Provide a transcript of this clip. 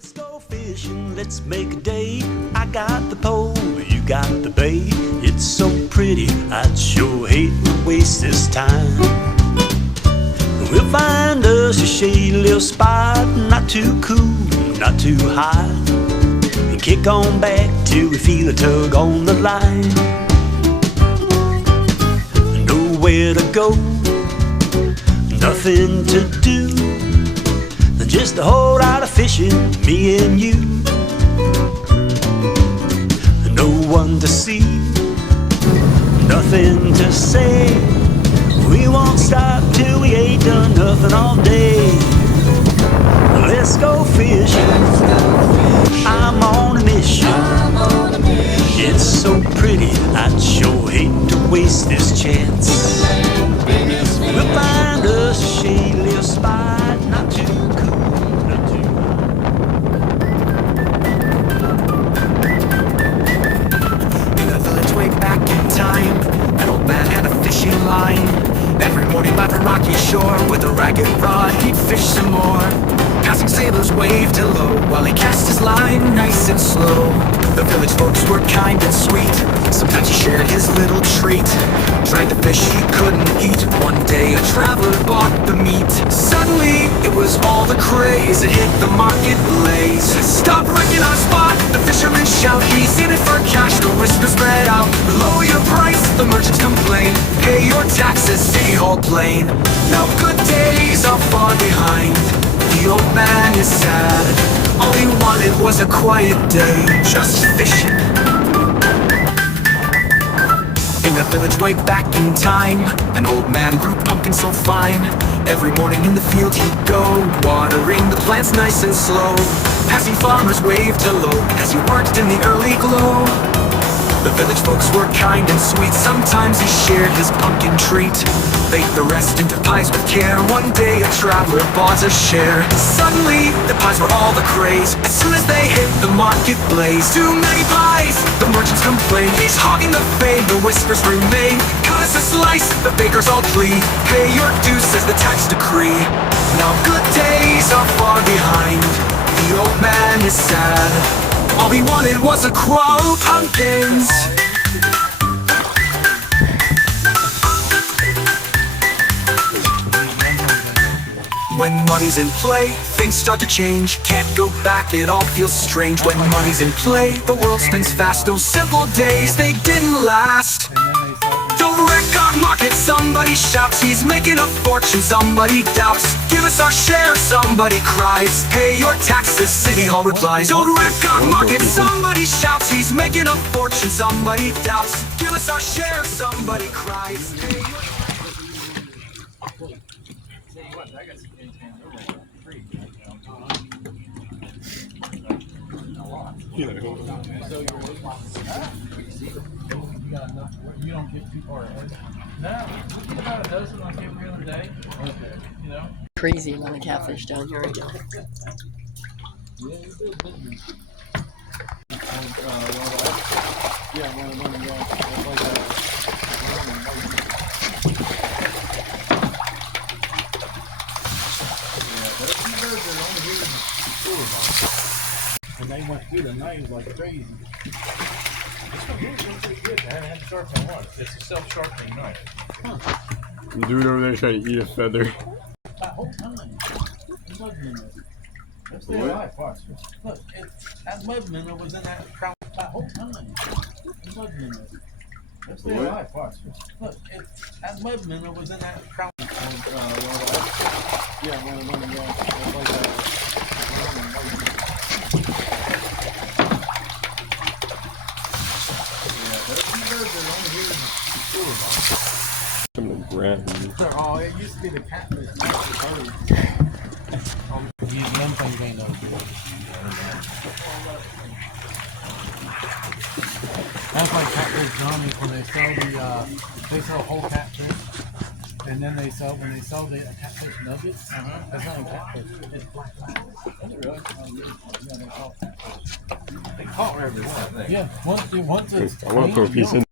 Let's go fishing, let's make a day. I got the pole, you got the bait. It's so pretty, I'd sure hate to waste this time. We'll find us a shady little spot, not too cool, not too hot, and kick on back till we feel a tug on the line. Nowhere to go, nothing to do, just a whole lot of fishing, me and you. No one to see, nothing to say. We won't stop till we ain't done nothing all day. Let's go fishing, I'm on a mission. It's so pretty, I'd sure hate to waste this chance. We'll find us a shady little spot, not too cool. Back in time, an old man had a fishing line. Every morning by the rocky shore, with a ragged rod he'd fish some more. Passing sailors waved hello while he cast his line nice and slow. The village folks were kind and sweet, sometimes he shared his little treat. Tried the fish he couldn't eat, one day a traveler bought the meat. Suddenly it was all the craze, it hit the marketplace. Stop wrecking our spot, the fishermen shout, he's in it for cash. The whispers spread out, lower your price, the merchants complain. Pay your taxes, City Hall plain. Now good days are far behind, the old man is sad. All he wanted was a quiet day, just fishing. In the village way back in time, an old man grew pumpkins so fine. Every morning in the field he'd go, watering the plants nice and slow. Passing farmers waved hello as he worked in the early glow. The village folks were kind and sweet, sometimes he shared his pumpkin treat. Baked the rest into pies with care, one day a traveler bought a share. Suddenly, the pies were all the craze, as soon as they hit the marketplace. Too many pies, the merchants complain, he's hogging the fame, the whispers remain. Cut us a slice, the bakers all plead, pay your dues, says the tax decree. Now good days are far behind, the old man is sad. All he wanted was a quote, pumpkins. When money's in play, things start to change. Can't go back, it all feels strange. When money's in play, the world spins fast. Those simple days, they didn't last. Don't wreck our market, somebody shouts. He's making a fortune, somebody doubts. Give us our share, somebody cries. Pay your taxes, City Hall replies. Don't wreck our market, somebody shouts. He's making a fortune, somebody doubts. Give us our share, somebody cries. Pay your... You don't get too far ahead. No, about a dozen like every other day. Okay. You know? Crazy amount of catfish down here again. Yeah, you do a business. Yeah, one of them, yeah. There's some birds that are only here in the school about. And they went through the knives like crazy. This one here's been pretty good. I haven't had to sharpen one. It's a self-sharpening knife. Huh. The dude over there trying to eat a feather. That whole time. Mud minnow. That's their life, watch. Look, that mud minnow was in that trout that whole time. Mud minnow. That's their life, watch. Look, that mud minnow was in that trout. Yeah, one of them, yeah. It's like that. From the ground. Oh, it used to be the catfish. These young things ain't no good. That's like Catfish Johnny's when they sell whole catfish, and then when they sell the catfish nuggets. That's not a catfish. It's black. That's really? Yeah, they call it catfish. They caught every one. Yeah, once it's I want to throw a piece in.